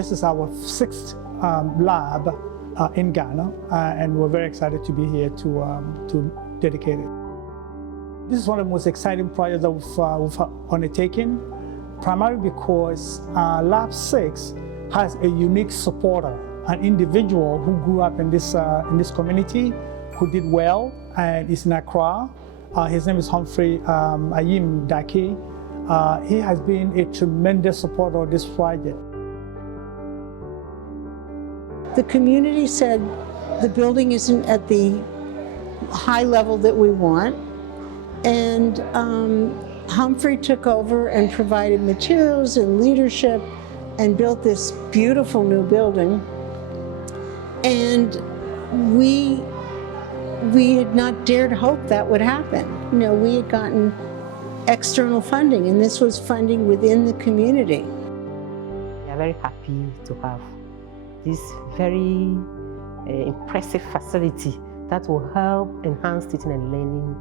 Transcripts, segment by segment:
This is our 6th lab in Ghana, and we're very excited to be here to dedicate it. This is one of the most exciting projects that we've undertaken, primarily because Lab 6 has a unique supporter, an individual who grew up in this community, who did well and is in Accra. His name is Humphrey Ayim Dake. He has been a tremendous supporter of this project. The community said the building isn't at the high level that we want, and Humphrey took over and provided materials and leadership and built this beautiful new building. And we had not dared hope that would happen. You know, we had gotten external funding, and this was funding within the community. We are very happy to have this very impressive facility that will help enhance teaching and learning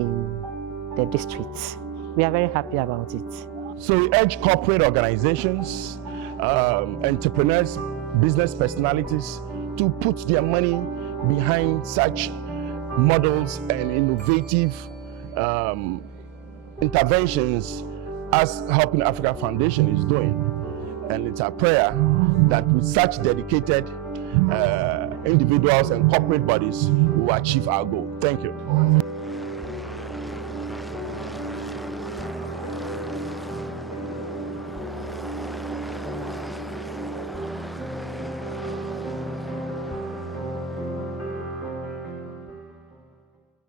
in the districts. We are very happy about it. So we urge corporate organizations, entrepreneurs, business personalities to put their money behind such models and innovative interventions as Helping Africa Foundation is doing. And it's our prayer that with such dedicated individuals and corporate bodies, we will achieve our goal. Thank you.